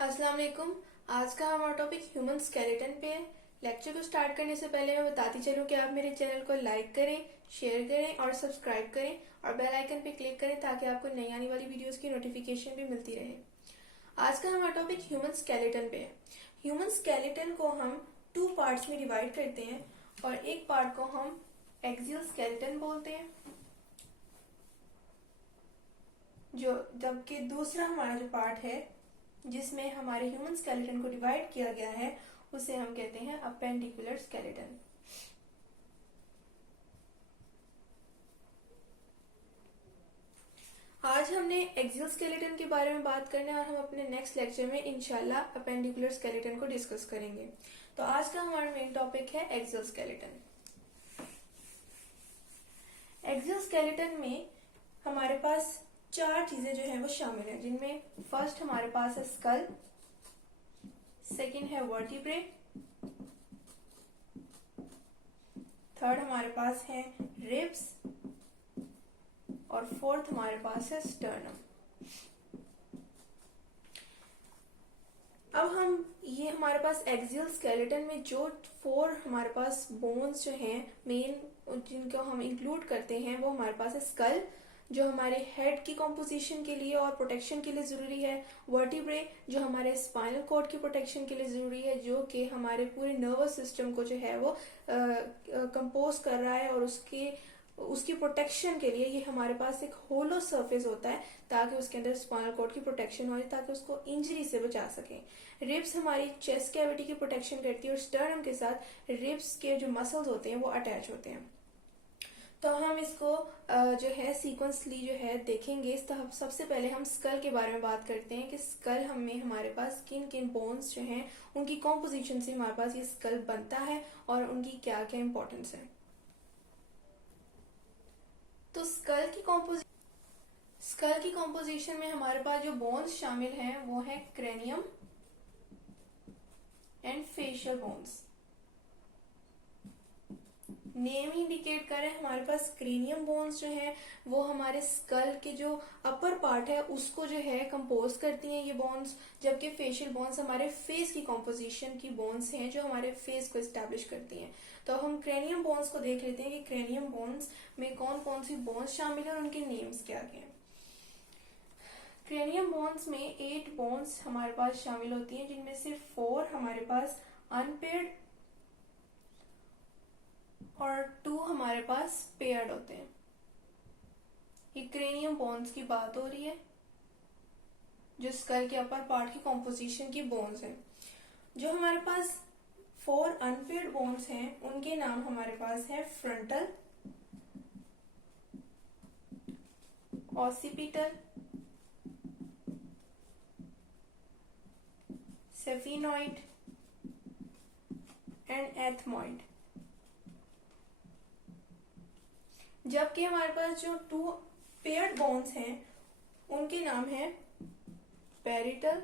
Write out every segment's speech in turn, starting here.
अस्सलाम वालेकुम। आज का हमारा टॉपिक ह्यूमन स्केलेटन पे है। लेक्चर को स्टार्ट करने से पहले मैं बताती चलूं कि आप मेरे चैनल को लाइक करें, शेयर करें और सब्सक्राइब करें और बेल आइकन पे क्लिक करें ताकि आपको नई आने वाली वीडियोस की नोटिफिकेशन भी मिलती रहे। आज का हमारा टॉपिक ह्यूमन स्केलेटन पे है। ह्यूमन स्केलेटन को हम टू पार्ट्स में डिवाइड करते हैं और एक पार्ट को हम एक्सियल स्केलेटन बोलते हैं, जो जबकि दूसरा हमारा जो पार्ट है जिसमें हमारे ह्यूमन स्केलेटन को डिवाइड किया गया है उसे हम कहते हैं अपेंडिकुलर स्केलेटन। आज हमने एक्सियल स्केलेटन के बारे में बात करना है और हम अपने नेक्स्ट लेक्चर में इंशाल्लाह अपेंडिकुलर स्केलेटन को डिस्कस करेंगे। तो आज का हमारा मेन टॉपिक है एक्सियल स्केलेटन। एक्सियल स्केलेटन में हमारे पास चार चीजें जो है वो शामिल है, जिनमें फर्स्ट हमारे पास है स्कल, सेकंड है वर्टिब्रे, थर्ड हमारे पास है रिब्स और फोर्थ हमारे पास है स्टर्नम। अब हम ये हमारे पास एक्सियल स्केलेटन में जो फोर हमारे पास बोन्स जो हैं मेन जिनको हम इंक्लूड करते हैं वो हमारे पास है स्कल, जो हमारे हेड की कॉम्पोजिशन के लिए और प्रोटेक्शन के लिए जरूरी है, वर्टिब्रे जो हमारे स्पाइनल कॉर्ड की प्रोटेक्शन के लिए जरूरी है, जो कि हमारे पूरे नर्वस सिस्टम को जो है वो कंपोज कर रहा है और उसकी प्रोटेक्शन के लिए ये हमारे पास एक होलो सरफेस होता है ताकि उसके अंदर स्पाइनल कॉर्ड की प्रोटेक्शन हो जाए ताकि उसको इंजरी से बचा सके। रिब्स हमारी चेस्ट कैविटी की प्रोटेक्शन करती है और स्टर्नम के साथ रिब्स के जो मसल्स होते हैं वो अटैच होते हैं। तो हम इसको जो है सीक्वेंसली जो है देखेंगे। तो सबसे पहले हम स्कल के बारे में बात करते हैं कि स्कल में हमारे पास किन किन बोन्स जो हैं उनकी कॉम्पोजिशन से हमारे पास ये स्कल बनता है और उनकी क्या क्या इंपॉर्टेंस है। तो स्कल की कॉम्पोजिशन में हमारे पास जो बोन्स शामिल हैं वो है cranium and facial bones. Name he indicate करें, हमारे पास क्रेनियम बोन्स जो है वो हमारे स्कल के जो अपर पार्ट है उसको जो है कंपोज करती हैं ये बोन्स, जबकि फेशियल बोन्स हमारे फेस की कॉम्पोजिशन की बोन्स हैं जो हमारे फेस को एस्टेब्लिश करती हैं। तो हम क्रेनियम बोन्स को देख लेते हैं कि क्रेनियम बोन्स में कौन कौन सी बोन्स शामिल है और उनके नेम्स क्या क्या हैं। क्रेनियम बोन्स में 8 बोन्स हमारे पास शामिल होती हैं, जिनमें से 4 हमारे पास अनपेयर्ड और 2 हमारे पास पेयर्ड होते हैं। ये क्रेनियम बोन्स की बात हो रही है जो स्कल के अपर पार्ट की कॉम्पोजिशन की बोन्स हैं। जो हमारे पास 4 अनपेयर्ड बोन्स हैं उनके नाम हमारे पास है फ्रंटल, ऑसिपिटल, सेफिनॉइड एंड एथमॉइड। जबकि हमारे पास जो 2 पेयर्ड बोन्स हैं उनके नाम है पैरिटल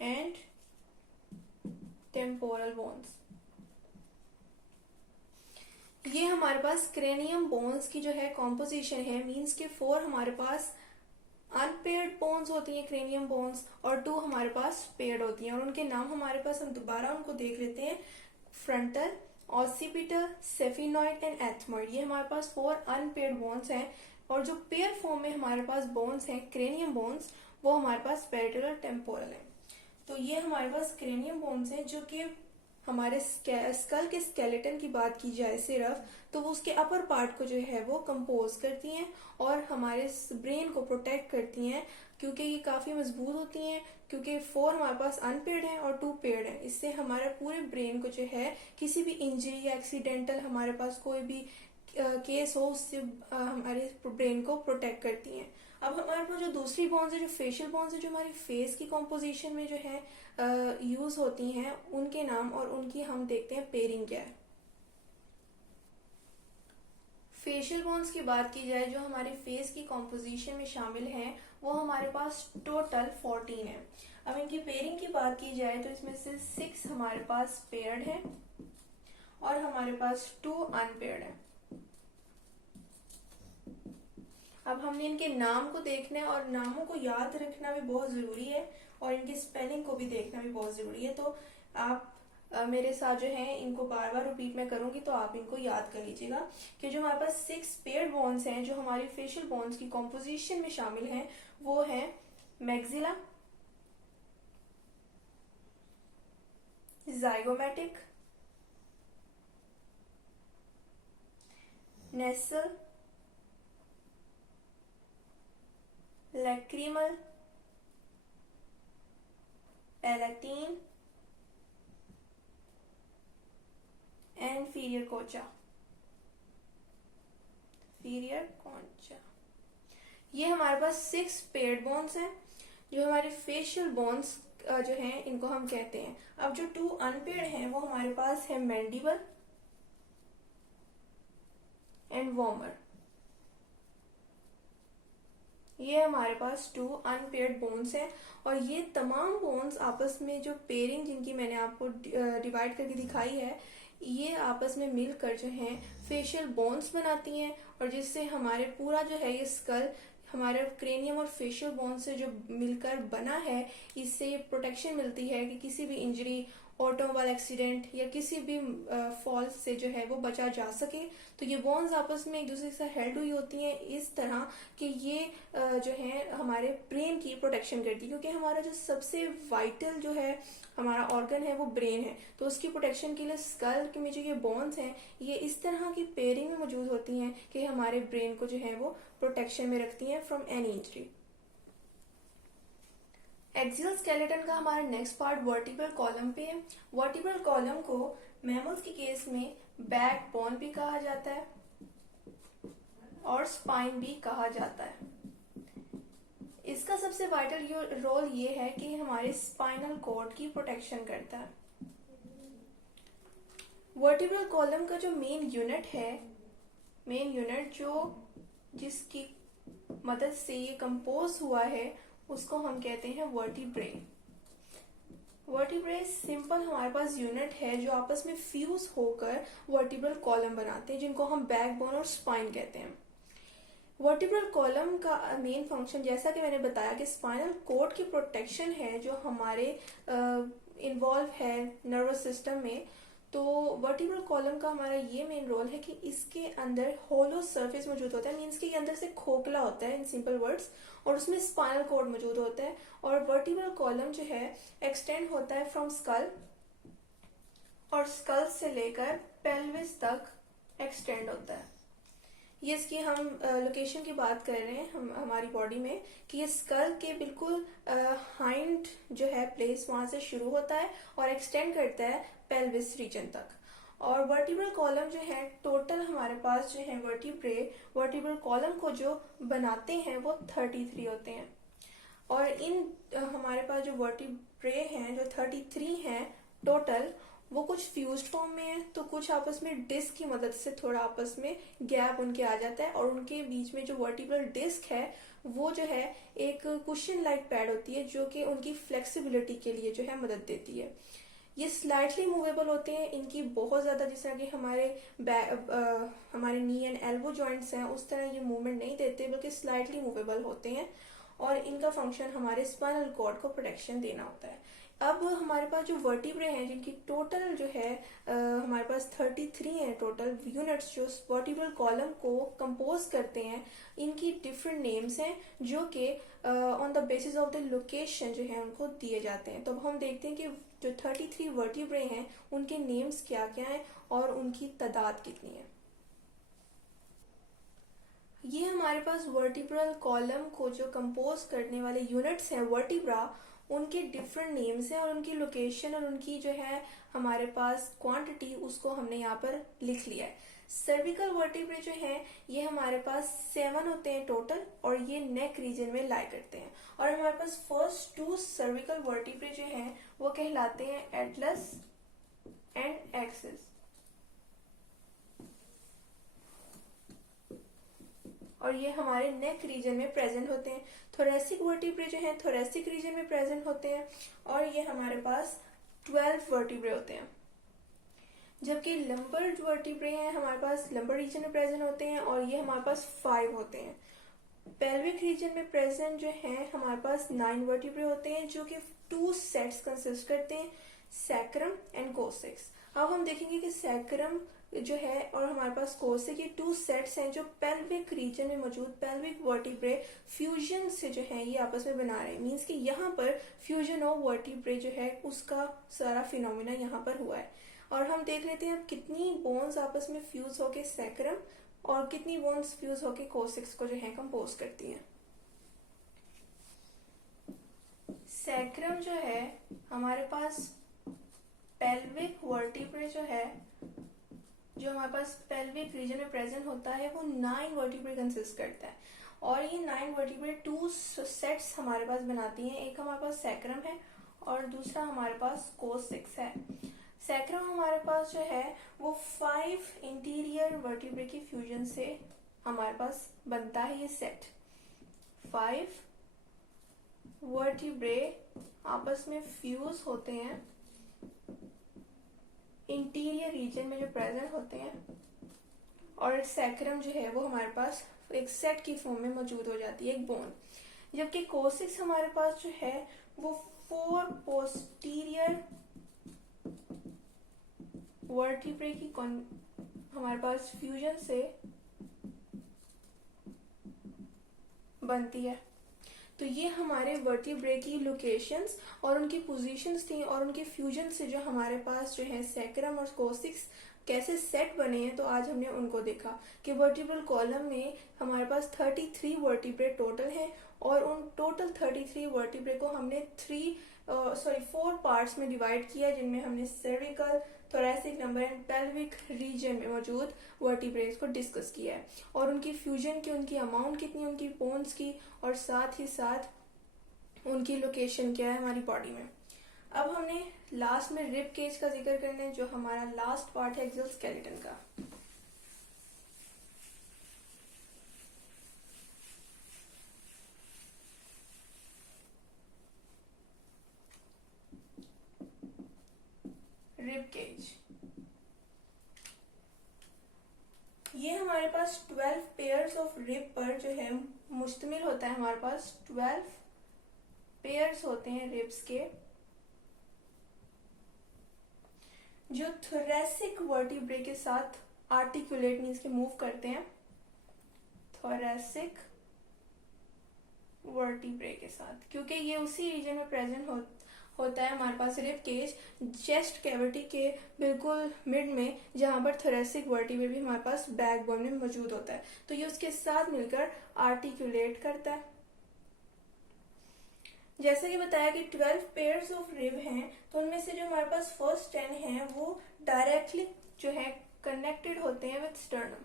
एंड टेम्पोरल बोन्स। ये हमारे पास क्रेनियम बोन्स की जो है कॉम्पोजिशन है, मींस के 4 हमारे पास अनपेयर्ड बोन्स होती हैं क्रेनियम बोन्स और 2 हमारे पास पेयर्ड होती हैं और उनके नाम हमारे पास हम दोबारा उनको देख लेते हैं, फ्रंटल, ऑसिपिटल, सेफिनॉइड एंड एथमॉइड। ये हमारे पास 4 अनपेयर्ड बोन्स हैं और जो पेयर फॉर्म में हमारे पास बोन्स हैं क्रेनियम बोन्स वो हमारे पास पैरिटल और टेम्पोरल है। तो ये हमारे पास क्रेनियम बोन्स हैं जो कि हमारे स्कल के स्केलेटन की बात की जाए सिर्फ तो वो उसके अपर पार्ट को जो है वो कंपोज करती हैं और हमारे ब्रेन को प्रोटेक्ट करती हैं, क्योंकि ये काफी मजबूत होती हैं, क्योंकि 4 हमारे पास अनपेयर्ड हैं और 2 पेयर्ड हैं। इससे हमारे पूरे ब्रेन को जो है किसी भी इंजरी या एक्सीडेंटल हमारे पास कोई भी केस हो उससे हमारे ब्रेन को प्रोटेक्ट करती हैं। अब हमारे पास जो दूसरी बोन्स है, जो फेशियल बोन्स है, जो हमारी फेस की कॉम्पोजिशन में जो है यूज होती हैं, उनके नाम और उनकी हम देखते हैं पेयरिंग क्या है। फेशियल बोन्स की बात की जाए जो हमारे फेस की कॉम्पोजिशन में शामिल हैं वो हमारे पास टोटल 14 है। अब इनकी पेयरिंग की बात की जाए तो इसमें से 6 हमारे पास पेयर्ड है और हमारे पास 2 अनपेयर्ड है। अब हमने इनके नाम को देखना है और नामों को याद रखना भी बहुत ज़रूरी है और इनकी स्पेलिंग को भी देखना भी बहुत ज़रूरी है। तो आप मेरे साथ जो है इनको बार बार रिपीट मैं करूंगी तो आप इनको याद कर लीजिएगा कि जो हमारे पास 6 पेयर्ड बोन्स हैं जो हमारी फेशियल बोन्स की कॉम्पोजिशन में शामिल हैं वो है maxilla, zygomatic, nasal, lacrimal, palatine and inferior concha। ये हमारे पास 6 पेयर्ड बोन्स हैं जो हमारे फेशियल बोन्स जो हैं इनको हम कहते हैं। अब जो 2 अनपेयर्ड हैं वो हमारे पास है मैंडिबल एंड वॉमर। ये हमारे पास 2 अनपेयर्ड बोन्स हैं और ये तमाम बोन्स आपस में जो पेयरिंग जिनकी मैंने आपको डिवाइड करके दिखाई है ये आपस में मिलकर जो है फेशियल बोन्स बनाती हैं और जिससे हमारे पूरा जो है ये स्कल हमारे क्रेनियम और फेशियल बोन से जो मिलकर बना है इससे ये प्रोटेक्शन मिलती है कि किसी भी इंजरी, ऑटोमोबाइल एक्सीडेंट या किसी भी फॉल से जो है वो बचा जा सके। तो ये बोन्स आपस में एक दूसरे से हेल्ड हुई होती हैं इस तरह कि ये जो है हमारे ब्रेन की प्रोटेक्शन करती है क्योंकि हमारा जो सबसे वाइटल जो है हमारा ऑर्गन है वो ब्रेन है। तो उसकी प्रोटेक्शन के लिए स्कल में जो ये बोन्स हैं ये इस तरह की पेयरिंग में मौजूद होती हैं कि हमारे ब्रेन को जो है वो प्रोटेक्शन में रखती हैं from any injury. Axial skeleton का हमारा नेक्स्ट पार्ट वर्टिब्रल कॉलम पे है। वर्टिब्रल कॉलम को मैमल्स के केस में बैक बोन भी कहा जाता है और स्पाइन भी कहा जाता है। इसका सबसे वाइटल रोल ये है कि हमारे स्पाइनल कॉर्ड की प्रोटेक्शन करता है। वर्टिब्रल कॉलम का जो मेन यूनिट जो जिसकी मदद से ये कंपोज हुआ है उसको हम कहते हैं वर्टिब्रे। वर्टिब्रे सिंपल हमारे पास यूनिट है जो आपस में फ्यूज होकर वर्टिब्रल कॉलम बनाते हैं जिनको हम बैकबोन और स्पाइन कहते हैं। वर्टिब्रल कॉलम का मेन फंक्शन जैसा कि मैंने बताया कि स्पाइनल कॉर्ड की प्रोटेक्शन है जो हमारे इन्वॉल्व है नर्वस सिस्टम में। तो वर्टिब्रल कॉलम का हमारा ये मेन रोल है कि इसके अंदर होलो सरफेस मौजूद होता है, मीन्स कि अंदर से खोखला होता है इन सिंपल वर्ड्स, और उसमें स्पाइनल कॉर्ड मौजूद होता है और वर्टिब्रल कॉलम जो है एक्सटेंड होता है फ्रॉम स्कल और स्कल से लेकर पेल्विस तक एक्सटेंड होता है। ये इसकी हम लोकेशन की बात कर रहे हैं हमारी बॉडी में कि ये स्कल के बिल्कुल हाइंड जो है प्लेस वहां से शुरू होता है और एक्सटेंड करता है पेल्विस रीजन तक। और वर्टिब्रल कॉलम जो है टोटल हमारे पास जो है वर्टिब्रल कॉलम को जो बनाते हैं वो 33 होते हैं और इन हमारे पास जो वर्टिब्रे हैं जो 33 हैं टोटल वो कुछ फ्यूज्ड फॉर्म में है तो कुछ आपस में डिस्क की मदद से थोड़ा आपस में गैप उनके आ जाता है और उनके बीच में जो वर्टिब्रल डिस्क है वो जो है एक कुशन लाइक पैड होती है जो कि उनकी फ्लेक्सिबिलिटी के लिए जो है मदद देती है। ये स्लाइटली मूवेबल होते हैं, इनकी बहुत ज्यादा जिस तरह कि हमारे नी एंड एल्बो जॉइंट्स हैं उस तरह ये मूवमेंट नहीं देते बल्कि स्लाइटली मूवेबल होते हैं और इनका फंक्शन हमारे स्पाइनल कॉर्ड को प्रोटेक्शन देना होता है। अब हमारे पास जो वर्टिब्रे हैं जिनकी टोटल जो है हमारे पास 33 हैं टोटल यूनिट्स जो वर्टिब्रल कॉलम को कंपोज करते हैं, इनकी डिफरेंट नेम्स हैं जो कि on the basis of the location जो है उनको दिए जाते हैं। तो अब हम देखते हैं कि जो 33 वर्टिब्रे हैं उनके नेम्स क्या क्या हैं और उनकी तादाद कितनी है। ये हमारे पास वर्टिब्रल कॉलम को जो कंपोज करने वाले यूनिट्स हैं वर्टिब्रा, उनके डिफरेंट नेम्स हैं और उनकी लोकेशन और उनकी जो है हमारे पास क्वांटिटी उसको हमने यहाँ पर लिख लिया है। सर्विकल वर्टिब्रे जो है ये हमारे पास 7 होते हैं टोटल और ये नेक रीजन में लाई करते हैं और हमारे पास फर्स्ट 2 सर्विकल वर्टिब्रे जो हैं वो कहलाते हैं एटलस एंड एक्सिस और ये हमारे नेक रीजन में प्रेजेंट होते हैं। थोरेसिक वर्टिब्रे जो हैं थोरेसिक रीजन में प्रेजेंट होते हैं और ये हमारे पास 12 वर्टिब्रे होते हैं, जबकि लंबर वर्टिब्रे हैं हमारे पास लंबर रीजन में प्रेजेंट होते हैं और ये हमारे पास 5 होते हैं। पेल्विक रीजन में प्रेजेंट जो है हमारे पास 9 वर्टिब्रे होते हैं जो कि 2 सेट्स कंसिस्ट करते हैं, सैक्रम एंड कोसेक्स। अब हम देखेंगे कि सैक्रम जो है और हमारे पास कोसेक, ये 2 सेट्स हैं जो पेल्विक रीजन में मौजूद पेल्विक वर्टिब्रे फ्यूजन से जो है ये आपस में बना रहे हैं। मींस कि यहाँ पर फ्यूजन ऑफ वर्टिब्रे जो है उसका सारा फिनोमिना यहाँ पर हुआ है। और हम देख लेते हैं अब कितनी बोन्स आपस में फ्यूज होके सैक्रम और कितनी बोन्स फ्यूज होके कोसेक्स को जो है कंपोज करती हैं। सैक्रम जो है हमारे पास पेल्विक वर्टिब्रे जो है, जो हमारे पास पेल्विक रीजन में प्रेजेंट होता है, वो 9 वर्टिब्रे कंसिस्ट करता है। और ये 9 वर्टिब्रे 2 सेट्स हमारे पास बनाती हैं। एक हमारे पास सैक्रम है और दूसरा हमारे पास कोसेक्स है। सैक्रम हमारे पास जो है वो 5 इंटीरियर वर्टिब्रे की फ्यूजन से हमारे पास बनता है ये सेट। 5 वर्टिब्रे आपस में फ्यूज होते हैं इंटीरियर रीजन में जो प्रेजेंट होते हैं, और सैक्रम जो है वो हमारे पास एक सेट की फॉर्म में मौजूद हो जाती है, एक बोन। जबकि कोसेक्स हमारे पास जो है वो 4 पोस्टीरियर वर्टिब्रे की हमारे पास फ्यूजन से बनती है। तो ये हमारे वर्टिब्रे की लोकेशंस और उनकी पोजीशंस थी, और उनके फ्यूजन से जो हमारे पास जो है सैक्रम और कोसेक्स कैसे सेट बने हैं, तो आज हमने उनको देखा कि वर्टिब्रल कॉलम में हमारे पास 33 वर्टिब्रे टोटल हैं, और उन टोटल 33 वर्टिब्रे को हमने 4 पार्ट्स में डिवाइड किया, जिनमें हमने cervical, thoracic, lumbar and pelvic region में मौजूद वर्टिब्रेस को डिस्कस किया है, और उनकी फ्यूजन की, उनकी अमाउंट कितनी, उनकी बोन्स की, और साथ ही साथ उनकी लोकेशन क्या है हमारी बॉडी में। अब हमने लास्ट में रिब केज का जिक्र करना है, जो हमारा लास्ट पार्ट है एक्सोस्केलेटन का। रिब केज ये हमारे पास 12 पेयर्स ऑफ रिब पर जो है मुश्तमिल होता है। हमारे पास 12 पेयर्स होते हैं रिब्स के, जो थोरैसिक वर्टिब्रे के साथ आर्टिकुलेट मींस के मूव करते हैं, थोरैसिक वर्टिब्रे के साथ, क्योंकि ये उसी रीजन में प्रेजेंट होता है हमारे पास रिब केज चेस्ट कैविटी के बिल्कुल मिड में, जहां पर थोरैसिक वर्टिब्रे भी हमारे पास बैकबोन में मौजूद होता है। तो ये उसके साथ मिलकर आर्टिकुलेट करता है। जैसे कि बताया कि 12 पेयर्स ऑफ रिब हैं, तो उनमें से जो हमारे पास फर्स्ट 10 हैं वो डायरेक्टली जो है कनेक्टेड होते हैं विद स्टर्नम।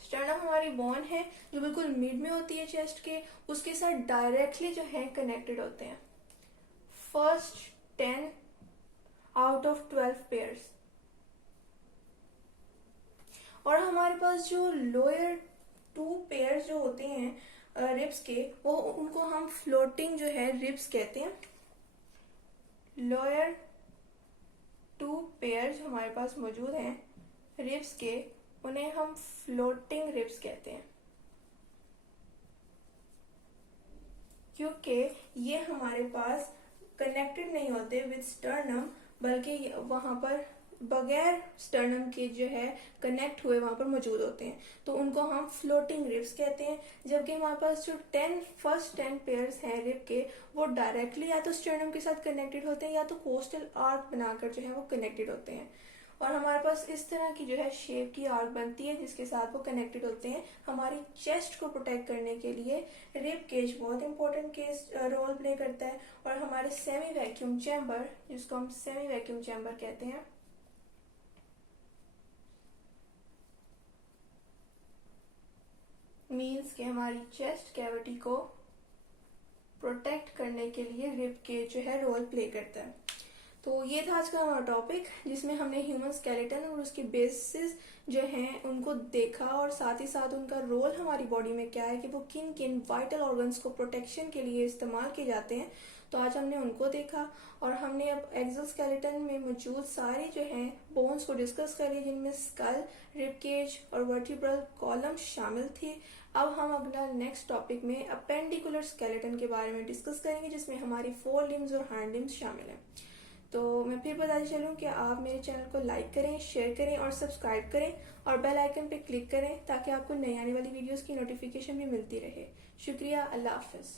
स्टर्नम हमारी बोन है जो बिल्कुल मिड में होती है चेस्ट के, उसके साथ डायरेक्टली जो है कनेक्टेड होते हैं फर्स्ट 10 आउट ऑफ 12 पेयर्स। और हमारे पास जो लोअर 2 पेयर्स जो होते हैं रिब्स के, वो उनको हम फ्लोटिंग जो है रिब्स कहते हैं। लोअर 2 पेयर्स हमारे पास मौजूद हैं रिब्स के, उन्हें हम फ्लोटिंग रिब्स कहते हैं, क्योंकि ये हमारे पास कनेक्टेड नहीं होते विद स्टर्नम, बल्कि वहां पर बगैर स्टर्नम के जो है कनेक्ट हुए वहां पर मौजूद होते हैं, तो उनको हम फ्लोटिंग रिब्स कहते हैं। जबकि हमारे पास जो फर्स्ट 10 पेयर्स हैं रिब के, वो डायरेक्टली या तो स्टर्नम के साथ कनेक्टेड होते हैं या तो कोस्टल आर्क बनाकर जो है वो कनेक्टेड होते हैं। और हमारे पास इस तरह की जो है शेप की आर्क बनती है जिसके साथ वो कनेक्टेड होते हैं। हमारी चेस्ट को प्रोटेक्ट करने के लिए रिब केज बहुत इंपॉर्टेंट रोल प्ले करता है। और हमारे सेमी वैक्यूम चैम्बर, जिसको हम सेमी वैक्यूम चैम्बर कहते हैं, मीन्स कि हमारी चेस्ट कैविटी को प्रोटेक्ट करने के लिए रिब केज जो है रोल प्ले करता है। तो ये था आज का हमारा टॉपिक, जिसमें हमने ह्यूमन स्केलेटन और उसकी बेसिस जो हैं उनको देखा, और साथ ही साथ उनका रोल हमारी बॉडी में क्या है, कि वो किन किन वाइटल ऑर्गन्स को प्रोटेक्शन के लिए इस्तेमाल किए जाते हैं। तो आज हमने उनको देखा, और हमने अब एक्सोस्केलेटन में मौजूद सारी जो हैं बोन्स को डिस्कस करी, जिनमें स्कल, रिब केज और वर्टिब्रल कॉलम शामिल थे। अब हम अपना नेक्स्ट टॉपिक में अपेंडिकुलर स्केलेटन के बारे में डिस्कस करेंगे, जिसमें हमारी 4 लिम्स और हैंड लिम्स शामिल हैं। तो मैं फिर बताते चलूँ कि आप मेरे चैनल को लाइक करें, शेयर करें और सब्सक्राइब करें और बेल आइकन पे क्लिक करें ताकि आपको नई आने वाली वीडियोस की नोटिफिकेशन भी मिलती रहे। शुक्रिया, अल्लाह हाफिज़।